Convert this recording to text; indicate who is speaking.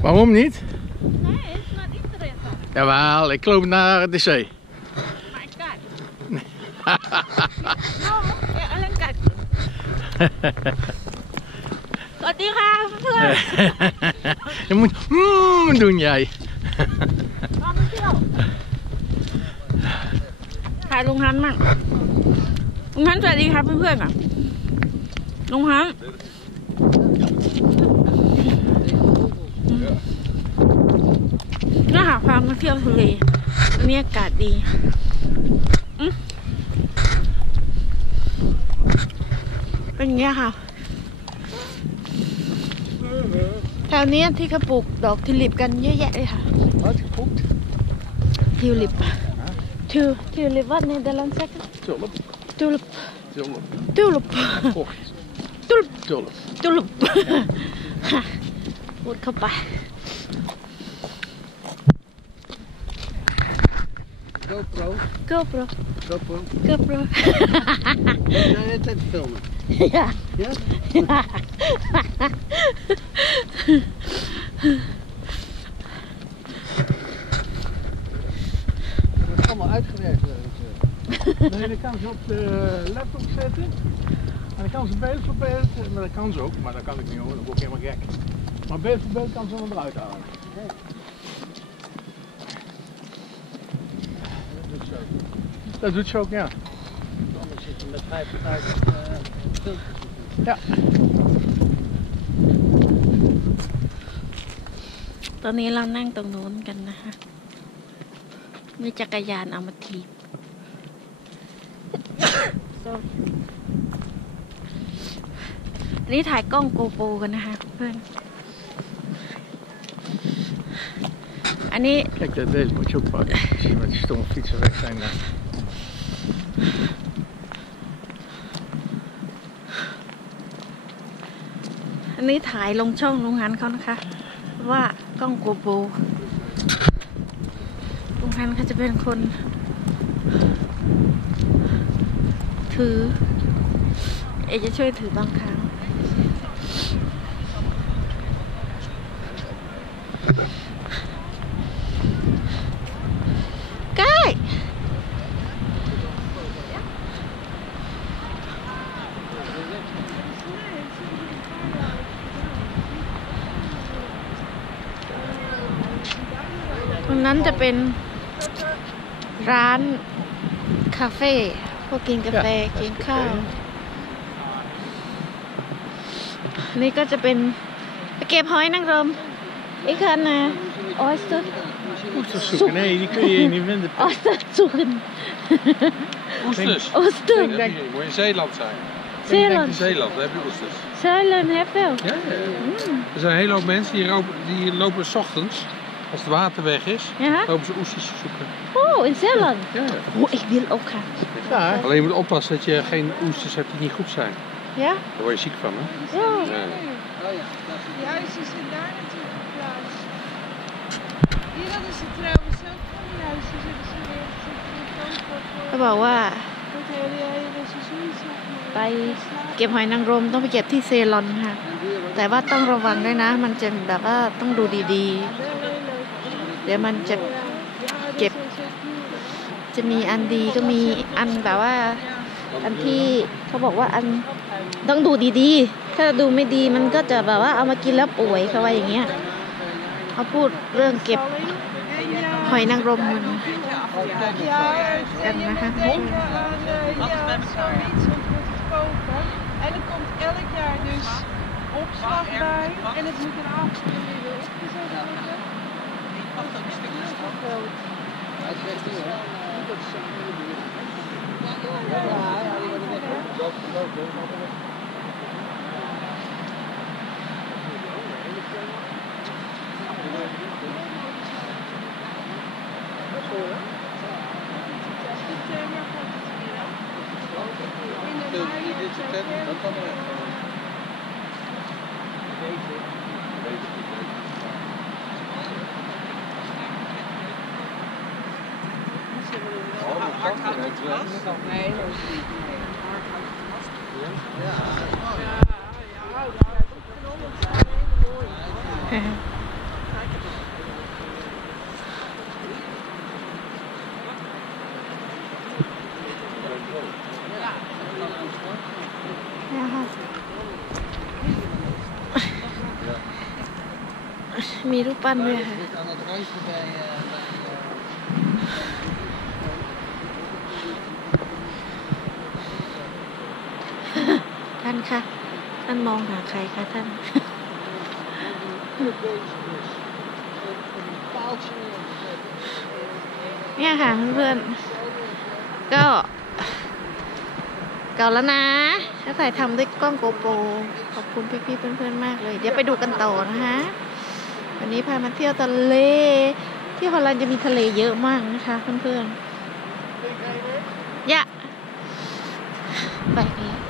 Speaker 1: Waarom niet? Nee, het is naar Jawel, ik loop naar de zee. Maar ik kijk. Nee. nou, ja, alleen kijk.
Speaker 2: Wat die gaan
Speaker 1: Je moet mmm doen jij. Waarom is die al? Ga je ja, doen, man. Ik ga het wel, ik ga het wel. พามาเที่ยวทะเลวันนี้อากาศดีเป็นเงี้ยค่ะแถวนี้ที่เขาปลูกดอกทิวลิปกันเยอะแยะเลยค่ะทิวลิป ทิวทิวลิปว่าในเดลันเซกทิวลิป ทิวลิป ทิวลิป ทิวลิปทิวลิปพูดเข้าไป GoPro. GoPro. GoPro. GoPro. Ja, bent het even filmen. Ja. Ja? We ja. Dat is allemaal uitgewerkt. Nee, dan kan ze op de laptop zetten. Maar dan kan ze beeld voor beeld. Maar dat kan ze ook, maar dat kan ik niet hoor, dat wordt helemaal gek. Maar beeld, voor beeld kan ze hem eruit halen. Dat doet ze ook, ja. Anders zit j met 5 0 Ja. ตอนนี้เรานั่งตรงโน้นกันนะคะมีจักรยานเอามาทีบนี่ถ่ายกล้องโกโปรกันนะคะเพื่อนอันนี้เคจะได้ประชุมปอดที่มันตรงฟิชเชอร์ไรนใช่อันนี้ถ่ายลงช่องลุงฮันเขานะคะ ว่ากล้องโกโบ ลุงฮันเขาจะเป็นคน ถือ เอจะช่วยถือบางครั้งอนั้นจะเป็นร้านคาเฟ่พวกกินกาแฟกินข้าวนี่ก็จะเป็นเก็บหอยนางรมอีกคันนะออสตสุกนี่ก็ยังไม่เป็นออสตสุกนออสตออสตเป็นเซย์ ik denk in Zeeland, daar heb je oesters. Zeeland, Zeeland. Zeeland, heb je wel. Ja, ja, ja. Er zijn een hele hoop mensen die, lopen, die lopen s ochtends als het water weg is, komen ja. ze oesters zoeken. Oh, in Zeeland? Ja, ik wil ook graag. Alleen je moet oppassen dat je geen oesters hebt die niet goed zijn. Ja? Daar word je ziek van, hè? Ja. ja. Die huizen zijn daar natuurlijk in plaats. Hier hadden ze trouwens ook van die huisjes zitten. Ze hebben ze weer gezet. Maar waar? ไปเก็บหอยนางรมต้องไปเก็บที่เซลอนค่ะแต่ว่าต้องระวังด้วยนะมันจะแบบว่าต้องดูดีๆดี๋ยวมันจะเก็บจะมีอันดีก็มีอันแบบว่าอันที่เขาบอกว่าอันต้องดูดีๆ ถ้าดูไม่ดีมันก็จะแบบว่าเอามากินแล้วป่วยเขาว่าอย่างเงี้ยเขาพูดเรื่องเก็บหอยนางรมมันกันนะคะอ๋อ Did you tell me? Don't come here. Ja, ik nee. ja, ja. ja, ja, aan ja ja, nou, nou, ja, ja, ja, het ruisje bij. านคะท่านมองหาใครคะท่านเนี่ยค่ะเพื่อนก็เก่าแล้วนะ ถ้าใส่ทำด้วยกล้องโกโปรขอบคุณพี่ๆเพื่อนๆ มากเลย เดี๋ยวไปดูกันต่อนะฮะ วันนี้พามาเที่ยวทะเล ที่ฮอลันจะมีทะเลเยอะมากนะคะเพื่อนๆอย่าไปกนแล้